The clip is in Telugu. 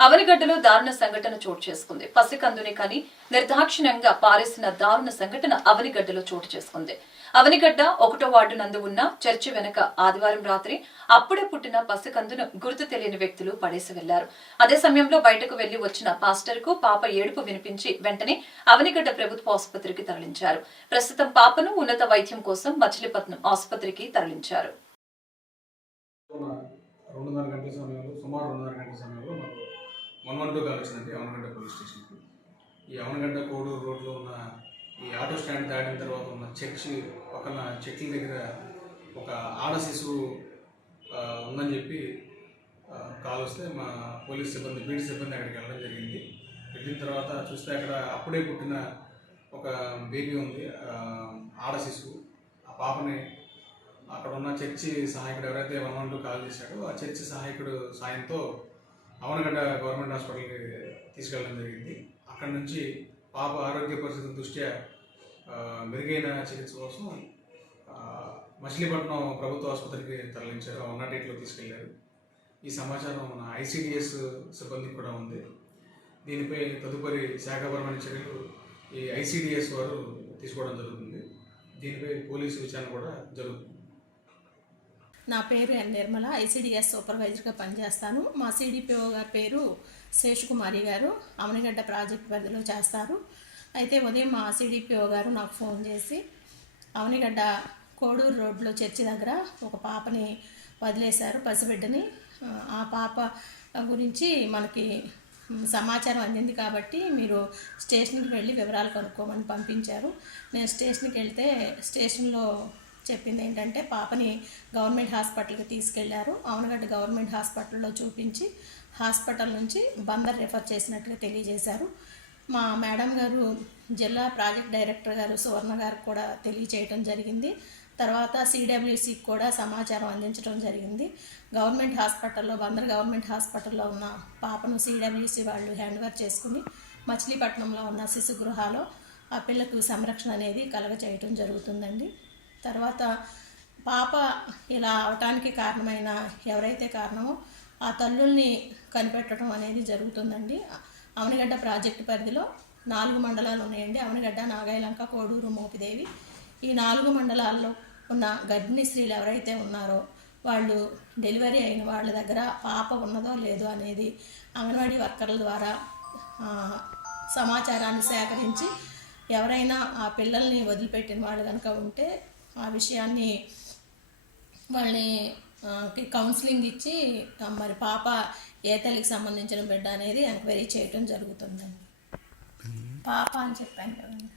అవనిగడ్డలో దారుణ సంఘటన చోటు చేసుకుంది. పసికందుని కని నిర్దాక్షిణ్యంగా పారేసిన దారుణ సంఘటన అవనిగడ్డలో చోటు చేసుకుంది. అవనిగడ్డ ఒకటో వార్డు నందు ఉన్న చర్చి వెనక ఆదివారం రాత్రి అప్పుడే పుట్టిన పసికందును గుర్తు తెలియని వ్యక్తులు పడేసి వెళ్ళారు అదే సమయంలో బయటకు వెళ్ళి వచ్చిన పాస్టర్కు పాప ఏడుపు వినిపించి వెంటనే అవనిగడ్డ ప్రభుత్వ ఆసుపత్రికి తరలించారు. ప్రస్తుతం పాపను ఉన్నత వైద్యం కోసం మచిలీపట్నం ఆసుపత్రికి తరలించారు. వన్ వన్ టూ కాల్ వచ్చిందండి అవనగడ్డ పోలీస్ స్టేషన్కి. ఈ అవనగడ్డ కోడూరు రోడ్లో ఉన్న ఈ ఆటో స్టాండ్ దాటిన తర్వాత ఉన్న చర్చి పక్కన చెట్ల దగ్గర ఒక ఆడ శిశువు ఉందని చెప్పి కాల్ వస్తే మా పోలీస్ సిబ్బంది బీటీ సిబ్బంది అక్కడికి వెళ్ళడం జరిగింది. వెళ్ళిన తర్వాత చూస్తే అక్కడ అప్పుడే పుట్టిన ఒక బేబీ ఉంది ఆడ శిశువు. ఆ పాపని అక్కడ ఉన్న చర్చి సహాయకుడు ఎవరైతే వన్ వన్ టూ కాల్ చేశాడో ఆ చర్చి సహాయకుడు సాయంతో అవనగడ్డ గవర్నమెంట్ హాస్పిటల్కి తీసుకెళ్ళడం జరిగింది. అక్కడ నుంచి పాప ఆరోగ్య పరిస్థితుల దృష్ట్యా మెరుగైన చికిత్స కోసం మచిలీపట్నం ప్రభుత్వ ఆసుపత్రికి తరలించారు. వన్ నాట్ ఎయిట్లో తీసుకెళ్ళారు. ఈ సమాచారం మన ఐసిడిఎస్ సిబ్బందికి కూడా ఉంది. దీనిపై తదుపరి శాఖపరమైన చర్యలు ఈ ఐసిడిఎస్ వారు తీసుకోవడం జరుగుతుంది. దీనిపై పోలీసు విచారణ కూడా జరుగుతుంది. నా పేరు ఎన్ నిర్మల ఐసీడీఎస్ సూపర్వైజర్గా పనిచేస్తాను. మా సిడిపిఓ గారి పేరు శేషకుమారి గారు. అమనిగడ్డ ప్రాజెక్ట్ పరిధిలో చేస్తారు. అయితే ఉదయం మా సిడిపిఓ గారు నాకు ఫోన్ చేసి అవనిగడ్డ కోడూరు రోడ్లో చర్చి దగ్గర ఒక పాపని వదిలేశారు పసిబిడ్డని. ఆ పాప గురించి మనకి సమాచారం అందింది కాబట్టి మీరు స్టేషన్కి వెళ్ళి వివరాలు కనుక్కోమని పంపించారు. నేను స్టేషన్కి వెళ్తే స్టేషన్లో చెప్పింది ఏంటంటే పాపని గవర్నమెంట్ హాస్పిటల్కి తీసుకెళ్ళారు. అవునగడ్డ గవర్నమెంట్ హాస్పిటల్లో చూపించి హాస్పిటల్ నుంచి బందర్ రెఫర్ చేసినట్లుగా తెలియజేశారు. మా మేడం గారు జిల్లా ప్రాజెక్ట్ డైరెక్టర్ గారు సువర్ణ గారు కూడా తెలియచేయటం జరిగింది. తర్వాత సిడబ్ల్యూసికి కూడా సమాచారం అందించడం జరిగింది. గవర్నమెంట్ హాస్పిటల్లో బందర్ గవర్నమెంట్ హాస్పిటల్లో ఉన్న పాపను సిడబ్ల్యూసి వాళ్ళు హ్యాండ్ఓవర్ చేసుకుని మచిలీపట్నంలో ఉన్న శిశు గృహాలో ఆ పిల్లకు సంరక్షణ అనేది కలగచేయటం జరుగుతుందండి. తర్వాత పాప ఇలా అవటానికి కారణమైన ఎవరైతే కారణమో ఆ తల్లుల్ని కనిపెట్టడం అనేది జరుగుతుందండి. అవనిగడ్డ ప్రాజెక్టు పరిధిలో నాలుగు మండలాలు ఉన్నాయండి. అవనిగడ్డ నాగాయలంక కోడూరు మోపిదేవి. ఈ నాలుగు మండలాల్లో ఉన్న గర్భిణీ స్త్రీలు ఎవరైతే ఉన్నారో వాళ్ళు డెలివరీ అయిన వాళ్ళ దగ్గర పాప ఉన్నదో లేదో అనేది అంగన్వాడీ వర్కర్ల ద్వారా సమాచారాన్ని సేకరించి ఎవరైనా ఆ పిల్లల్ని వదిలిపెట్టిన వాళ్ళు కనుక ఉంటే ఆ విషయాన్ని వాళ్ళని కౌన్సిలింగ్ ఇచ్చి మరి పాప ఏ తల్లికి సంబంధించిన బిడ్డ అనేది ఎంక్వైరీ చేయటం జరుగుతుందండి. పాప అని చెప్పాను కదండి.